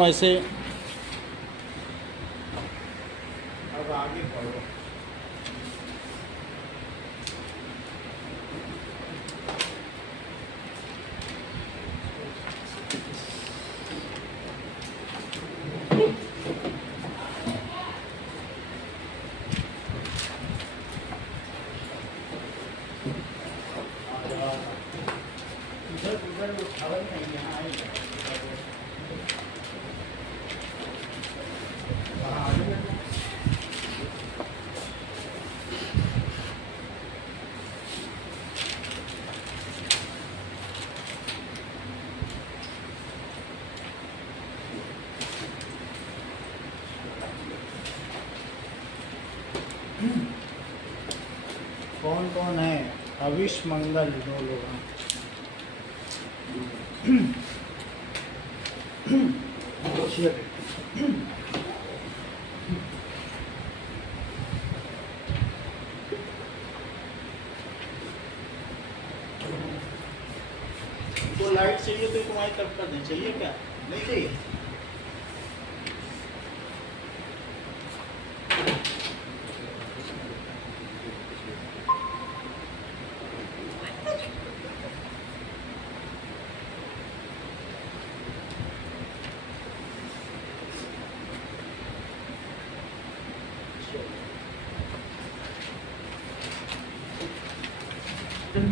ऐसे अब आगे पढ़ो। इधर उठावन नहीं, यहाँ आएगा। हाँ, आगे बैठो। कौन कौन है? अविश मंगल दो लोग हैं। तो लाइट चाहिए तो तुम्हारी तरफ कर दें, चाहिए क्या? नहीं चाहिए?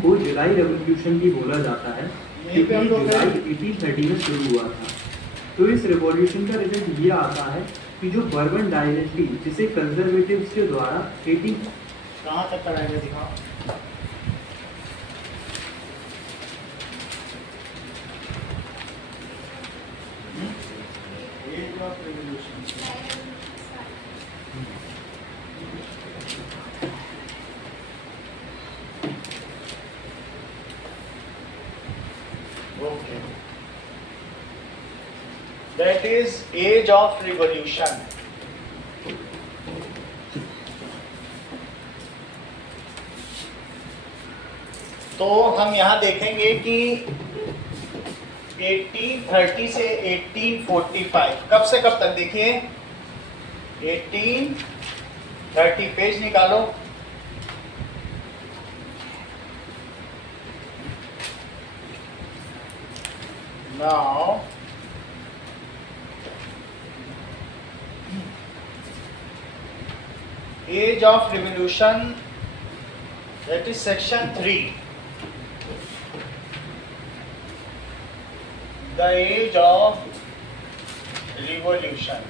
को जुलाई रेवोल्यूशन भी बोला जाता है क्योंकि जुलाई 1830 में शुरू हुआ था। तो इस रेवोल्यूशन का रिजल्ट ये आता है कि जो बर्बन डायनेस्टी जिसे कंजर्वेटिव्स के द्वारा 18 कहाँ तक कराएंगे दिखाओ। Age of Revolution। Okay. That is Age of Revolution। तो हम यहाँ देखेंगे कि 1830 से 1845 कब से कब तक, देखिए 1830 पेज निकालो। Now Age of Revolution, that is section 3, the age of revolution।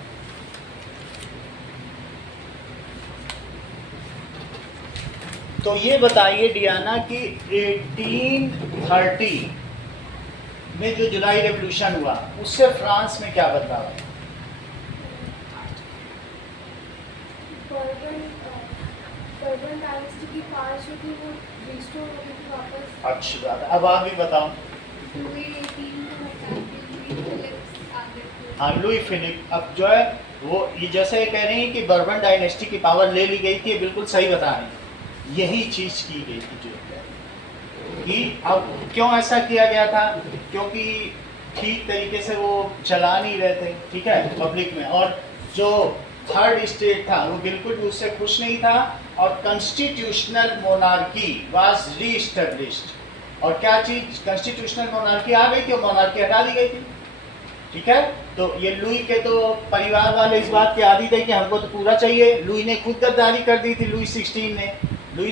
तो ये बताइए डियाना कि 1830 में जो जुलाई रेवोल्यूशन हुआ उससे फ्रांस में क्या बदलाव है? बर्बन डायनेस्टी की पावर जो थी वो रिस्टोर हो गई थी वापस। अच्छी बात है। अब आप भी बताओ। लुई 18 को हटा के लुई फिलिप्स आ गए थे। हाँ, लुई फिलिप। अब जो है वो ये जैसे कह रहे हैं कि बर्बन डायनेस्टी की पावर ले ली गई थी, बिल्कुल सही बता रहे हैं। यही चीज की गई थी जो कि अब क्यों ऐसा किया गया था, क्योंकि ठीक तरीके से वो चला नहीं रहे थे, ठीक है, पब्लिक में। और जो थर्ड स्टेट था वो बिल्कुल भी उससे खुश नहीं था और कॉन्स्टिट्यूशनल मोनार्की वाज रीएस्टैब्लिश्ड। और क्या चीज, कॉन्स्टिट्यूशनल मोनार्की आ गई थी और मोनार्की हटा दी गई थी, ठीक है। तो ये लुई के तो परिवार वाले इस बात के आदी थे कि हमको तो पूरा चाहिए। लुई ने खुद गद्दारी कर दी थी। लुई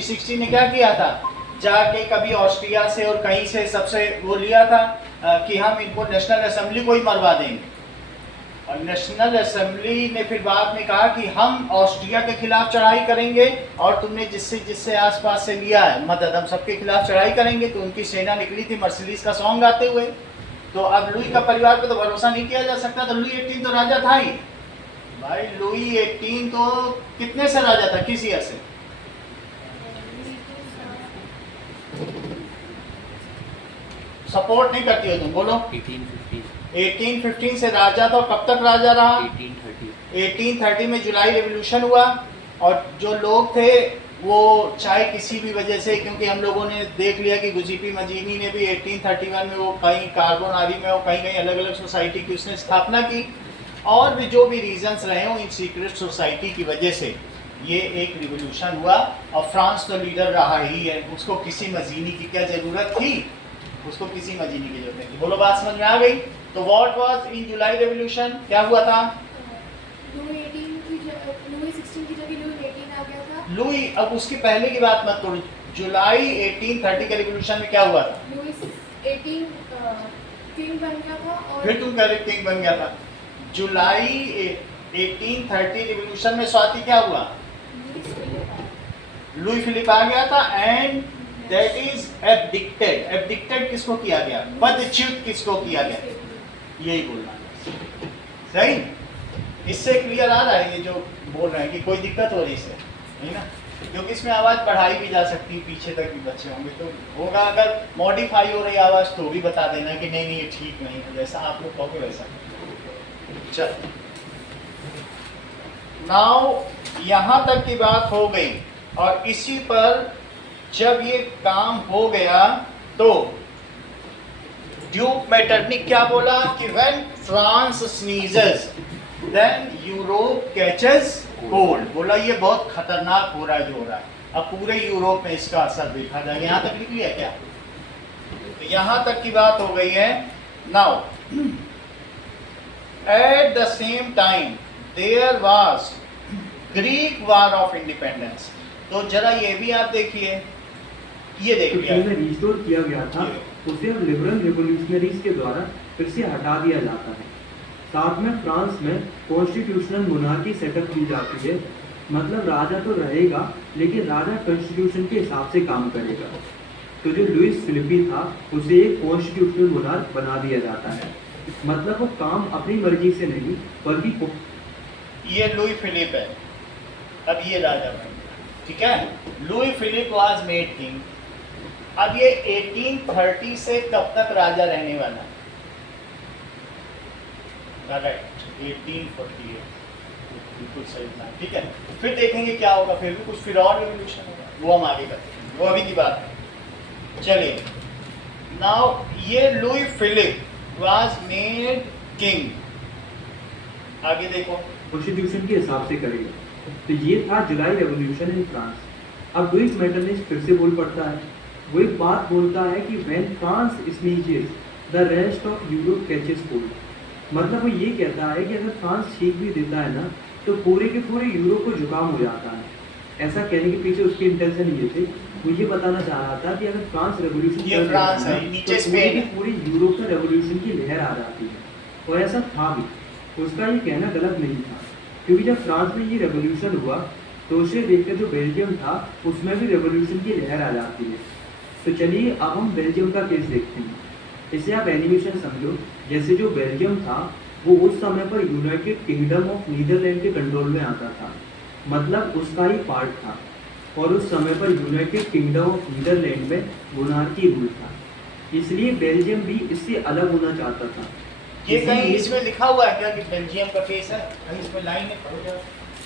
16 ने क्या किया था, जाके कभी ऑस्ट्रिया से और कहीं से सबसे वो लिया था कि हम इनको नेशनल असेंबली को ही मरवा देंगे। और नेशनल असेंबली ने फिर बाद में कहा कि हम ऑस्ट्रिया के खिलाफ चढ़ाई करेंगे और तुमने जिससे जिससे आसपास से लिया है मदद, हम सबके खिलाफ चढ़ाई करेंगे। तो उनकी सेना निकली थी मर्सिडीज का सॉन्ग गाते हुए। तो अब लुई का परिवार पे तो भरोसा नहीं किया जा सकता। तो लुई 18 तो राजा था ही भाई। लुई 18 तो कितने से राजा था, किस ईयर से? सपोर्ट नहीं करती हो तुम, बोलो। 1815 से राजा था। कब तक राजा रहा? 1830 में जुलाई रेवोल्यूशन हुआ। और जो लोग थे वो चाहे किसी भी वजह से, क्योंकि हम लोगों ने देख लिया कि गुजीपी मजीनी ने भी 1831 में वो कहीं कार्बोनारी में वो कहीं कहीं अलग अलग सोसाइटी की उसने स्थापना की। और भी जो भी रीजंस रहे हों, इन सीक्रेट सोसाइटी की वजह से ये एक रिवोल्यूशन हुआ। और फ्रांस तो लीडर रहा ही है, उसको किसी मजीनी की क्या ज़रूरत थी, उसको किसी मजीनी की जरूरत नहीं थी। बोलो बात समझ में आ गई? तो what was in July revolution, क्या हुआ था? लुई 16 की जगह लुई 18 आ गया था। लुई, अब उसके पहले की बात मत करो, जुलाई 1830 के रिवोल्यूशन में क्या हुआ था? लुई 18 किंग बन गया था और फिर तुम कह रहे किंग बन गया था। जुलाई 1830 रिवोल्यूशन में स्वाति क्या हुआ? लुई फिलिप आ गया था एंड दैट इज एब्डिक्टेड। एब्डिक्टेड किसको किया गया? पदच्युत किसको किया गया? यही बोलना है, सही? इससे क्लियर आ रहा है ये जो बोल रहे हैं कि कोई दिक्कत हो रही है, है ना? क्योंकि इसमें आवाज़ बढ़ाई भी जा सकती है, पीछे तक भी बच्चे होंगे तो होगा। अगर मॉडिफाई हो रही आवाज़ तो भी बता देना कि नहीं नहीं ये ठीक नहीं है, जैसा आप लोग कहोगे वैसा। चल, नाउ यहाँ तक की बात हो गई और इसी पर जब ये काम हो गया तो ड्यूक मेटरनिक क्या बोला कि when France sneezes then Europe catches cold. बोला ये बहुत खतरनाक हो रहा है जो हो रहा है, अब पूरे यूरोप में इसका असर देखा जाएगा। यहाँ तक लिखी है क्या? तो यहाँ तक की बात हो गई है। Now at the same time there was Greek war of independence. तो जरा ये भी आप देखिए, ये देख लिया रिस्टोर किया गया था, उसे अब लिबरल रिवोल्यूशनरीज के द्वारा फिर से हटा दिया जाता है। साथ में फ्रांस में कॉन्स्टिट्यूशनल मोनार्की सेटअप की जाती है, मतलब राजा तो रहेगा लेकिन राजा कॉन्स्टिट्यूशन के हिसाब से काम करेगा। तो जो लुइस फिलिपी था उसे एक कॉन्स्टिट्यूशनल मोनार्क बना दिया जाता है, मतलब वो काम अपनी मर्जी से नहीं बल्कि ये लुई फिलिप है, अब ये राजा बन गया, ठीक है? Louis Philip was made king. अब ये 1830 से कब तक राजा रहने वाला? करेक्ट, 1848, बिल्कुल सही था, ठीक है? फिर देखेंगे क्या होगा, फिर भी कुछ फिर और रिवोल्यूशन होगा, वो हम आगे करेंगे, वो अभी की बात है। चलिए, नाउ ये Louis Philippe was made king, आगे देखो। कॉन्स्टिट्यूशन के हिसाब से करेगा। तो ये था जुलाई रेवोल्यूशन इन फ्रांस। अब लुइस मेटरनिच फिर से बोल पड़ता है, वो एक बात बोलता है कि when France sneezes the rest of Europe catches cold. मतलब वो ये कहता है कि अगर फ्रांस छींक भी देता है ना तो पूरे के पूरे यूरोप को जुकाम हो जाता है। ऐसा कहने के पीछे उसके इंटेंशन ये थे, वो ये बताना चाह रहा था कि अगर फ्रांस रेवोल्यूशन ये फ्रांस है, नीचे स्पेन है, पूरी यूरोप में रेवोल्यूशन की लहर आ जाती है। और ऐसा था भी, उसका ये कहना गलत नहीं था, क्योंकि जब फ्रांस में ये रेवोल्यूशन हुआ तो उसे देखकर जो बेल्जियम था उसमें भी रेवोल्यूशन की लहर आ जाती है। तो चलिए अब हम बेल्जियम का केस देखते हैं। इसे आप एनिमेशन समझो, जैसे जो बेल्जियम था वो उस समय पर यूनाइटेड किंगडम ऑफ नीदरलैंड के कंट्रोल में आता था, मतलब उसका ही पार्ट था। और उस समय पर यूनाइटेड किंगडम ऑफ नीदरलैंड में मोनार्की रूल था, इसलिए बेल्जियम भी इससे अलग होना चाहता था। ये कहीं इसमें लिखा हुआ है क्या कि बेल्जियम का केस है? कहीं इसमें लाइन में पढ़ो जाओ,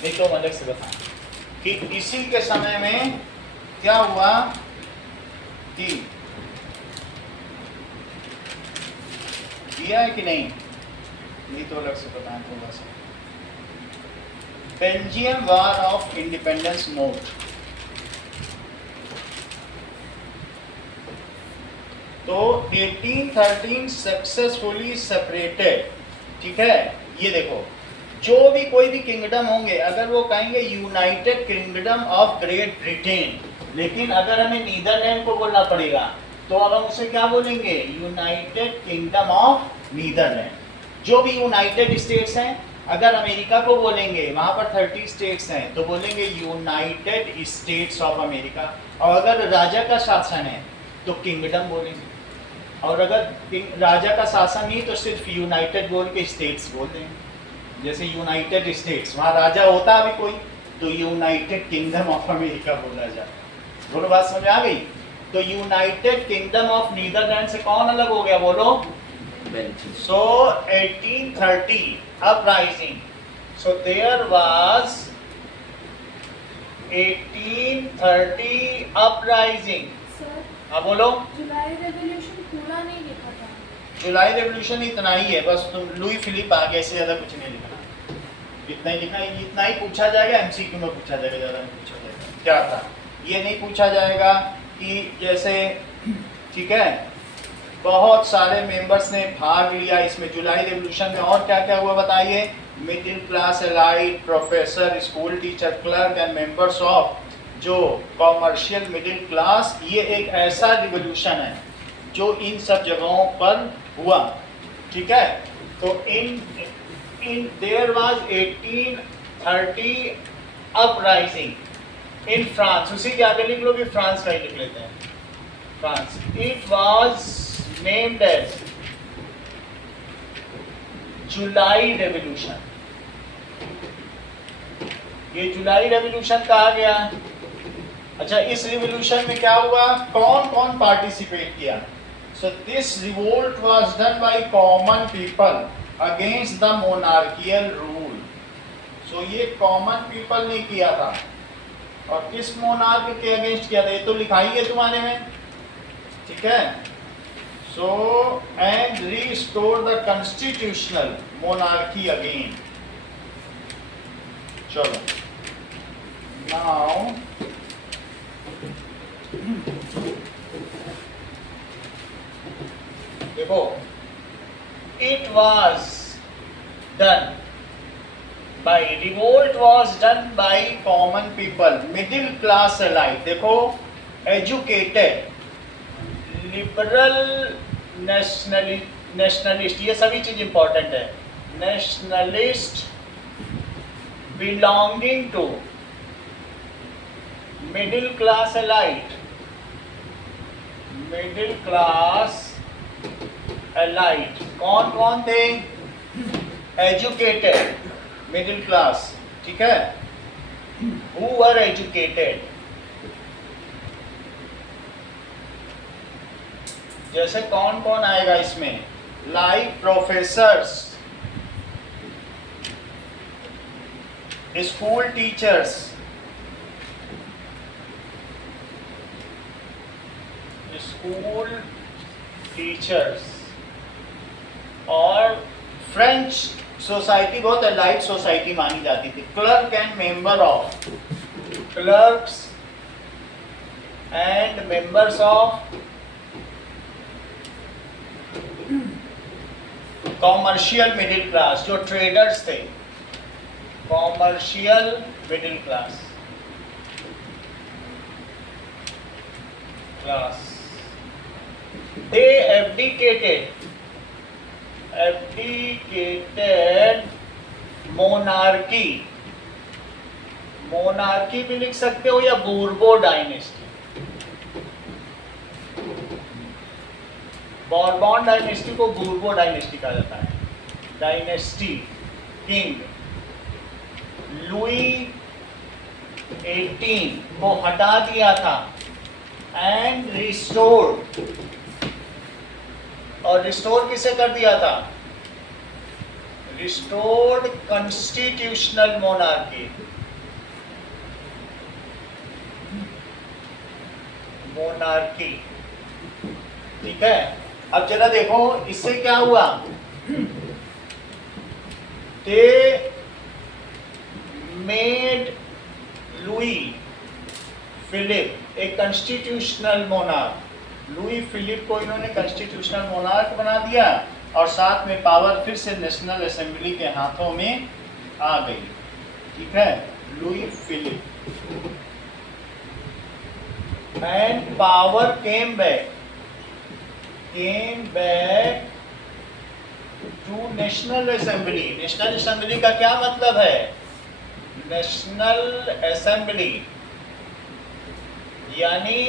नहीं तो अलग से बताएं कि इसी के समय में क्या हुआ कि दिया है कि नहीं, नहीं तो अलग से बताएं थोड़ा सा। Belgium war of independence note, तो 1813 सक्सेसफुली सेपरेटेड, ठीक है? ये देखो, जो भी कोई भी किंगडम होंगे अगर वो कहेंगे United Kingdom of great Britain, लेकिन अगर हमें नीदरलैंड को बोलना पड़ेगा तो अब हम उसे क्या बोलेंगे? United Kingdom of Netherland. जो भी यूनाइटेड स्टेट्स हैं, अगर अमेरिका को बोलेंगे, वहाँ पर 30 स्टेट्स हैं, तो बोलेंगे यूनाइटेड स्टेट्स ऑफ अमेरिका। और अगर राजा का शासन है तो किंगडम बोलेंगे, और अगर राजा का शासन नहीं तो सिर्फ यूनाइटेड बोल के स्टेट्स बोल देंगे। जैसे यूनाइटेड स्टेट्स, वहाँ राजा होता अभी कोई तो यूनाइटेड किंगडम ऑफ अमेरिका बोला जाता। बोलो बात समझ आ गई? तो यूनाइटेड किंगडम ऑफ नीदरलैंड से कौन अलग हो गया? बोलो। So 1830 uprising, so there was 1830 uprising. Sir हाँ बोलो। जुलाई रेवोल्यूशन पूरा नहीं लिखा था। जुलाई रेवोल्यूशन इतना ही है, बस तुम लुई फिलिप आ गया, इससे ज़्यादा कुछ नहीं लिखना, इतना ही लिखना, इतना ही पूछा जाएगा, एमसीक्यू में पूछा जाएगा, ज़्यादा नहीं पूछा जाएगा। क्या था ये नहीं पूछा जाएगा कि जैसे, ठीक है, बहुत सारे मेंबर्स ने भाग लिया इसमें जुलाई रेवोल्यूशन में, और क्या क्या हुआ बताइए। Middle class elite, professor, school teacher, clerk and members of जो कॉमर्शियल मिडिल क्लास, ये एक ऐसा रिवोल्यूशन है जो इन सब जगहों पर हुआ, ठीक है। तो in their was 1830 uprising in France, उसी के आगे लिख लो भी, फ्रांस का ही लिख लेते हैं, France. It was named as July revolution, ये जुलाई रेवोल्यूशन कहा गया। अच्छा, इस रिवोल्यूशन में क्या हुआ, कौन कौन पार्टिसिपेट किया। So this revolt was done by common people against the monarchial rule. So ये कॉमन पीपल ने किया था, और किस मोनार्क के अगेंस्ट किया था, ये तो लिखा ही है तुम्हारे में, ठीक है। So and restore the constitutional monarchy again. चलो नाउ देखो, it was done by, revolt was done by common people, middle class elite, देखो, एजुकेटेड, लिबरल, नेशनलिस्ट, ये सभी चीज इंपॉर्टेंट है, nationalist belonging to middle class elite, middle class elite, कौन कौन थे, एजुकेटेड, मिडिल क्लास, ठीक है, हु वर एजुकेटेड, जैसे कौन कौन आएगा इसमें, like professors, school teachers, school teachers, और फ्रेंच सोसाइटी बहुत एलाइट सोसाइटी मानी जाती थी, clerk and member of, clerks and members of commercial middle class, जो ट्रेडर्स थे, commercial middle class, they abdicated monarchy, monarchy भी लिख सकते हो, या बूर्बो डायनेस्टी, बॉर्बन डायनेस्टी को बूर्बो डायनेस्टी कहा जाता है, डायनेस्टी, किंग लुई 18 को हटा दिया था, एंड रिस्टोर्ड, और रिस्टोर किसे कर दिया था, रिस्टोर्ड कॉन्स्टिट्यूशनल मोनार्की, मोनार्की, ठीक है। अब जरा देखो इससे क्या हुआ, they made Louis Philippe a constitutional monarch, Louis Philippe को इन्होंने कॉन्स्टिट्यूशनल मोनार्क बना दिया, और साथ में पावर फिर से नेशनल असेंबली के हाथों में आ गई, ठीक है, Louis Philippe, and power came back to national assembly. National assembly का क्या मतलब है, नेशनल असेंबली यानी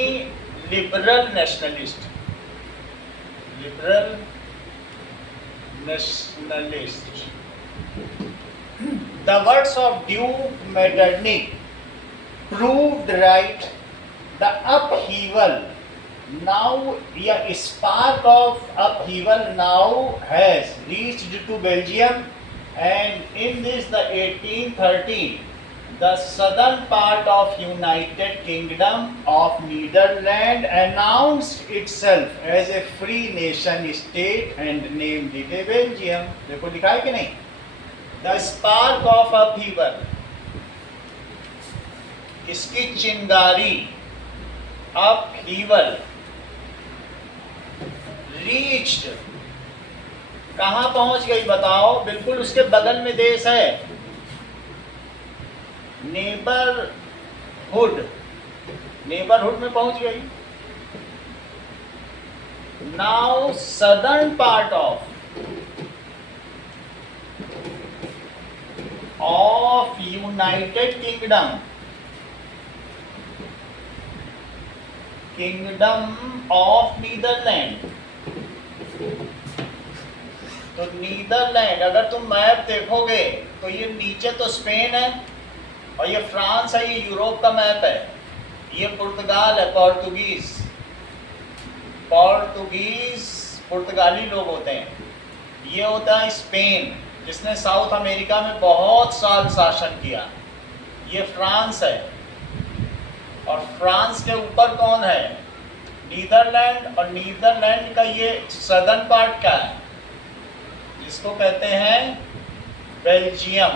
liberal nationalist, liberal nationalist. The words of Duke Metternich proved right. The upheaval now, a spark of upheaval now has reached to Belgium, and in this the 1830 The southern part of United Kingdom of Netherlands announced itself as a free nation state and named it a Belgium. देखो लिखा है कि नहीं? The spark of upheaval, इसकी चिंगारी, upheaval, reached, कहाँ पहुंच गई बताओ? बिल्कुल उसके बगल में देश है, नेबरहुड में पहुंच गई. Now southern part of United Kingdom of Netherland. तो नीदरलैंड, अगर तुम मैप देखोगे तो ये नीचे तो स्पेन है और ये फ्रांस है, ये यूरोप का मैप है. ये पुर्तगाल है, पुर्तगाली लोग होते हैं. ये होता है स्पेन, जिसने साउथ अमेरिका में बहुत साल शासन किया. ये फ्रांस है, और फ्रांस के ऊपर कौन है? नीदरलैंड. और नीदरलैंड का ये सदर्न पार्ट क्या है, जिसको कहते हैं बेल्जियम.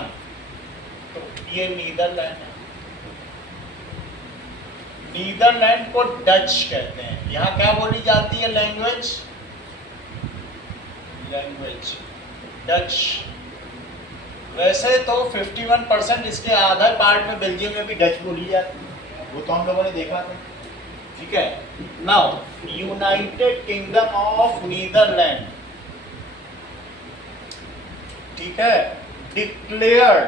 तो ये नीदरलैंड है. नीदरलैंड को डच कहते हैं. यहाँ क्या बोली जाती है लैंग्वेज डच. वैसे तो 51% इसके आधा पार्ट में बेल्जियम में भी डच बोली जाती है, वो तो हम लोगों ने देखा था. ठीक है. Now United Kingdom of Netherland, ठीक है, declared,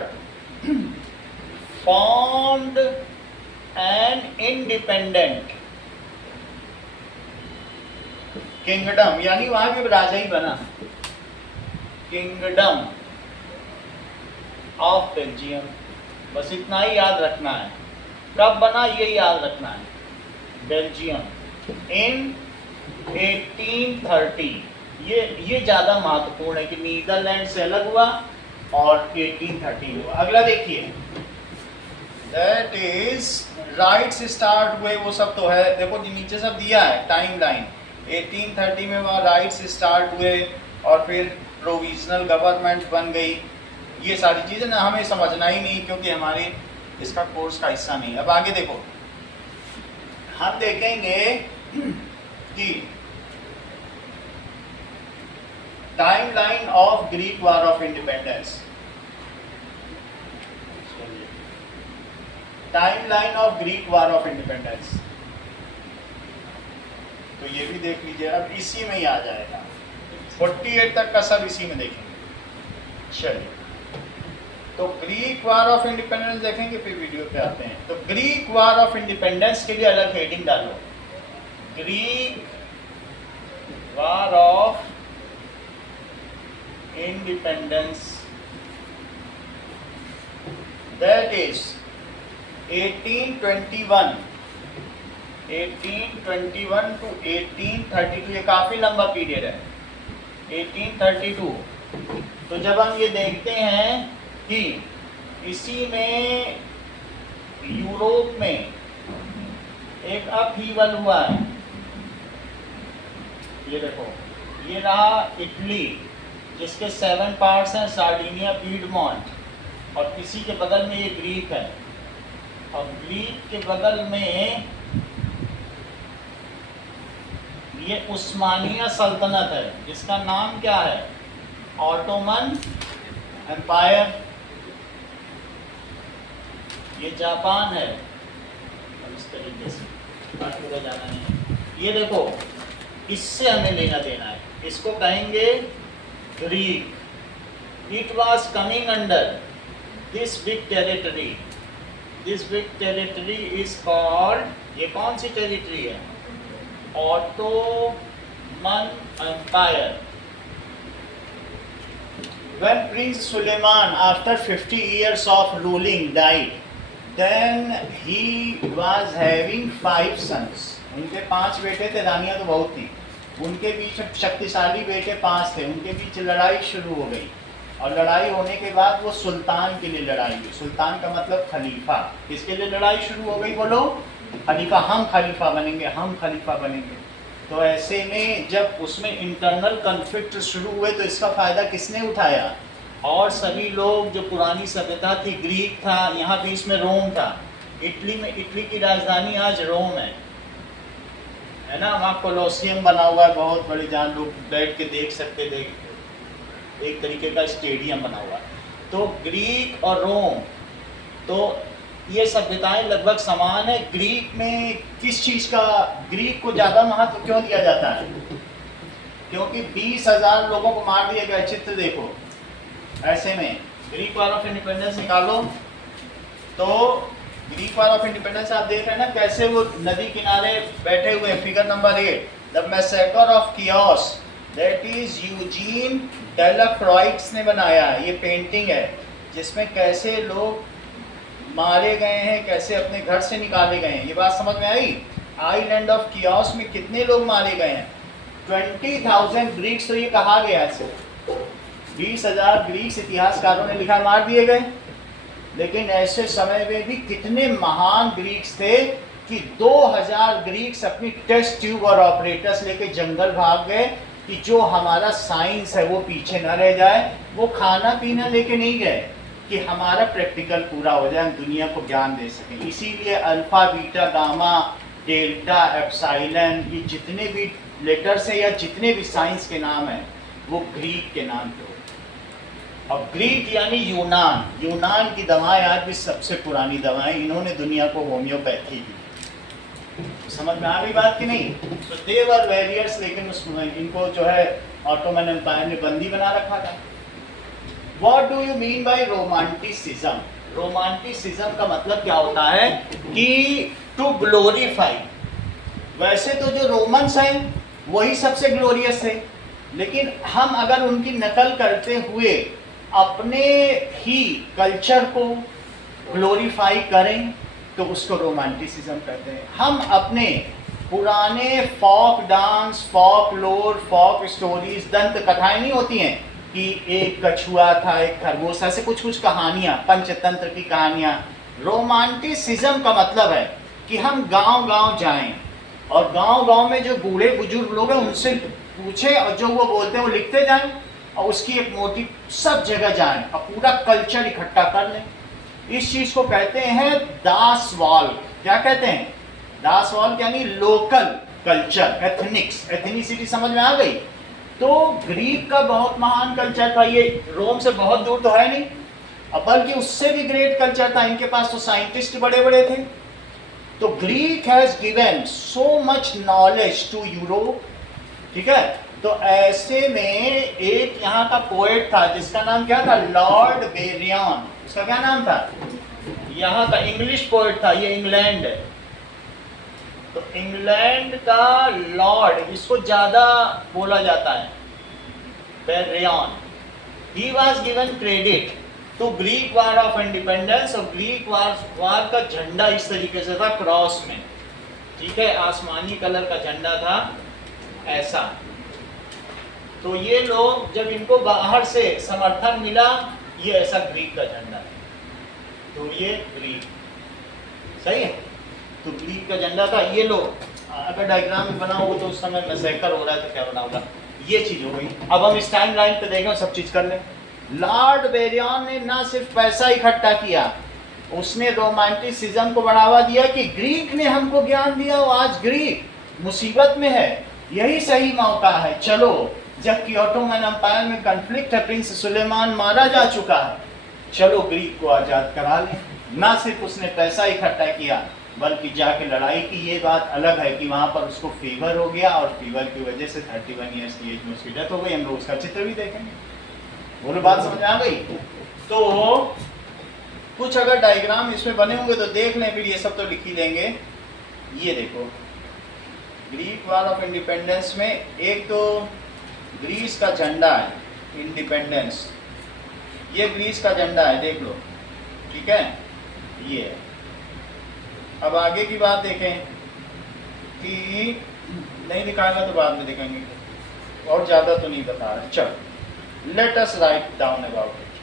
formed an independent kingdom, यानी वहां के राजा ही बना, किंगडम ऑफ बेल्जियम. बस इतना ही याद रखना है. कब बना ये याद रखना है. बेल्जियम इन 1830. ये ज्यादा महत्वपूर्ण है कि नीदरलैंड से अलग हुआ और 1830 हुआ. अगला देखिए, दैट इज राइट्स स्टार्ट हुए, वो सब तो है. देखो नीचे सब दिया है टाइम लाइन. 1830 में वहाँ राइट्स स्टार्ट हुए और फिर प्रोविजनल गवर्नमेंट बन गई. ये सारी चीज़ें ना हमें समझना ही नहीं, क्योंकि हमारे इसका कोर्स का हिस्सा नहीं. अब आगे देखो, हम देखेंगे कि timeline of Greek war of independence. Timeline of Greek war of independence, तो ये भी देख लीजिए. अब इसी में ही आ जाएगा. 48 तक का सब इसी में देखेंगे. चलिए, तो ग्रीक वार ऑफ इंडिपेंडेंस देखेंगे, फिर वीडियो पे आते हैं. तो ग्रीक वार ऑफ इंडिपेंडेंस के लिए अलग हेडिंग डालो, Greek war of independence. That is 1821 to 1832. ये काफी लंबा पीरियड है. 1832. तो जब हम ये देखते हैं कि इसी में यूरोप में एक अपहीवल हुआ है. ये देखो, ये रहा इटली, जिसके 7 पार्ट्स हैं, सार्डिनिया, पीडमोंट, और इसी के बगल में ये ग्रीक है. और ग्रीक के बगल में ये उस्मानिया सल्तनत है, जिसका नाम क्या है? Ottoman empire. ये जापान है. इस तरीके से पूरा जाना नहीं है. ये देखो, इससे हमें लेना देना है. इसको कहेंगे Greek. It was coming under this big territory. This big territory is called, ये कौन सी टेरिटरी है? Ottoman empire. When Prince Suleiman, after 50 years of ruling, died, then he was having 5 sons. उनके 5 बेटे थे. रानियां तो बहुत थी. उनके बीच शक्तिशाली बेटे 5 थे. उनके बीच लड़ाई शुरू हो गई. और लड़ाई होने के बाद वो सुल्तान के लिए लड़ाई हुई। सुल्तान का मतलब खलीफा। किसके लिए लड़ाई शुरू हो गई बोलो? खलीफा। हम खलीफा बनेंगे, हम खलीफा बनेंगे। तो ऐसे में जब उसमें इंटरनल कन्फ्लिक्ट शुरू हुए तो इसका फ़ायदा किसने उठाया? और सभी लोग, जो पुरानी सभ्यता थी, ग्रीक था, यहाँ बीच में रोम था। इटली में, इटली की राजधानी आज रोम है ना? वहाँ कोलोसियम बना हुआ है बहुत बड़ी, जहाँ लोग बैठ के देख सकते थे, एक तरीके का स्टेडियम बना हुआ। तो ग्रीक और रोम, तो ये सभ्यताएं लगभग समान है। ग्रीक में किस चीज़ का, ग्रीक को ज़्यादा महत्व क्यों दिया जाता है? क्योंकि 20,000 लोगों को मार दिया गया। चित्र देखो। ऐसे में ग्रीक वॉर ऑफ इंडिपेंडेंस निकालो तो ग्रीक वॉर ऑफ इंडिपेंडेंस आप देख रहे हैं ना, कैसे वो नदी किनारे बैठे हुए। Figure number 8, the massacre of Chios, that is Eugene Delacroix ने बनाया। ये पेंटिंग है जिसमें कैसे लोग मारे गए हैं, कैसे अपने घर से निकाले गए हैं। ये बात समझ में आई? आइलैंड ऑफ कियोस में कितने लोग मारे गए हैं? 20,000 ग्रीक्स। तो ये कहा गया है 20,000 ग्रीक्स इतिहासकारों ने लिखा मार दिए गए। लेकिन ऐसे समय में भी कितने महान ग्रीक्स थे कि 2,000 ग्रीक्स अपनी टेस्ट ट्यूब और ऑपरेटर्स लेके जंगल भाग गए कि जो हमारा साइंस है वो पीछे न रह जाए। वो खाना पीना लेके नहीं गए कि हमारा प्रैक्टिकल पूरा हो जाए, हम दुनिया को ज्ञान दे सकें। इसीलिए alpha, beta, gamma, delta, epsilon, ये जितने भी लेटर्स हैं या जितने भी साइंस के नाम हैं वो ग्रीक के नाम पे। अब ग्रीक यानी यूनान। यूनान की दवाएं आज भी सबसे पुरानी दवाएं, इन्होंने दुनिया को होम्योपैथी दी। तो समझ में आ गई बात कि नहीं? तो दे वर वॉरियर्स, लेकिन उसमें इनको जो है ऑटोमन एम्पायर ने बंदी बना रखा था। What do you mean by romanticism? Romanticism का मतलब क्या होता है कि टू ग्लोरीफाई। वैसे तो जो रोमन्स हैं वही सबसे ग्लोरियस है, लेकिन हम अगर उनकी नकल करते हुए अपने ही कल्चर को ग्लोरीफाई करें तो उसको रोमांटिसिज्म कहते हैं। हम अपने पुराने फोक डांस, फोक लोर, फोक स्टोरीज, दंत कथाएं नहीं होती हैं कि एक कछुआ था, एक खरगोश, ऐसे कुछ कुछ कहानियाँ, पंचतंत्र की कहानियाँ। रोमांटिसिज्म का मतलब है कि हम गांव-गांव जाएं और गांव-गांव में जो बूढ़े बुजुर्ग लोग हैं उनसे पूछें और जो वो बोलते हैं वो लिखते जाएं और उसकी एक मोटी सब जगह जाएं और पूरा कल्चर इकट्ठा कर लें। इस चीज़ को कहते हैं दासवाल। क्या कहते हैं? दासवाल यानी लोकल कल्चर, एथनिक्स, एथनिसिटी। समझ में आ गई? तो ग्रीक का बहुत महान कल्चर था। ये रोम से बहुत दूर तो है नहीं, बल्कि उससे भी ग्रेट कल्चर था। इनके पास तो साइंटिस्ट बड़े बड़े थे। तो Greek has given so much knowledge to Europe. ठीक है? तो ऐसे में एक यहाँ का पोएट था जिसका नाम क्या था? Lord Byron. उसका क्या नाम था? यहाँ का इंग्लिश पोएट था, ये इंग्लैंड है। तो इंग्लैंड का लॉर्ड, इसको ज्यादा बोला जाता है, Byron. He was given credit to Greek war of independence. और ग्रीक वॉर का झंडा इस तरीके से था, क्रॉस में। ठीक है? आसमानी कलर का झंडा था ऐसा। तो ये लोग, जब इनको बाहर से समर्थन मिला, ये ऐसा ग्रीक का झंडा है। तो ये ग्रीक, सही है? तो ग्रीक का झंडा था। ये लोग, अगर डायग्राम में बना होगा तो उस समय मैसेकर हो रहा है तो क्या बना होगा? ये चीज हो गई। अब हम इस टाइम लाइन पे देखें, सब चीज कर लें। लॉर्ड बेरियन ने ना सिर्फ पैसा इकट्ठा किया, उसने रोमांटिसिज्म को बढ़ावा दिया कि ग्रीक ने हमको ज्ञान दिया और आज ग्रीक मुसीबत में है, यही सही मौका है। चलो, जबकि ऑटोमन एम्पायर में कन्फ्लिक्ट है, प्रिंस सुलेमान मारा जा चुका है, चलो ग्रीक को आज़ाद करा लें। ना सिर्फ उसने पैसा इकट्ठा किया बल्कि जाके लड़ाई की। ये बात अलग है कि वहाँ पर उसको फीवर हो गया और फीवर की वजह से 31 ईयर्स की एज में उसकी डेथ हो गई। हम लोग उसका चित्र भी देखेंगे। बोलो, बात समझ आ गई? तो कुछ अगर डायग्राम इसमें बने होंगे तो देख लें, फिर ये सब तो लिख ही लेंगे। ये देखो, ग्रीक वॉर ऑफ इंडिपेंडेंस में एक तो ग्रीस का झंडा है, इंडिपेंडेंस। ये ग्रीस का झंडा है, देख लो। ठीक है? ये है। अब आगे की बात देखें कि नहीं दिखाएगा तो बाद में देखेंगे, और ज़्यादा तो नहीं बता रहा। चलो, Let us write down about it.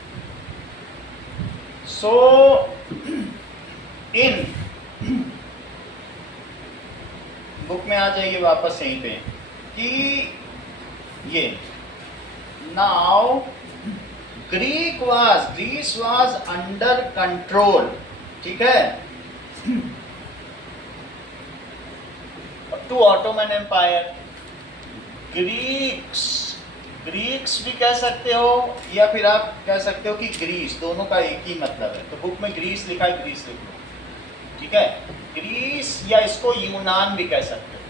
So, in book में आ जाइए वापस यहीं पे कि ये now Greece was under control, ठीक है, टू ऑटोमन एम्पायर। ग्रीक्स भी कह सकते हो या फिर आप कह सकते हो कि ग्रीस, दोनों का एक ही मतलब है। तो बुक में ग्रीस लिखा है, ग्रीस लिख लो, ठीक है। ग्रीस या इसको यूनान भी कह सकते हो,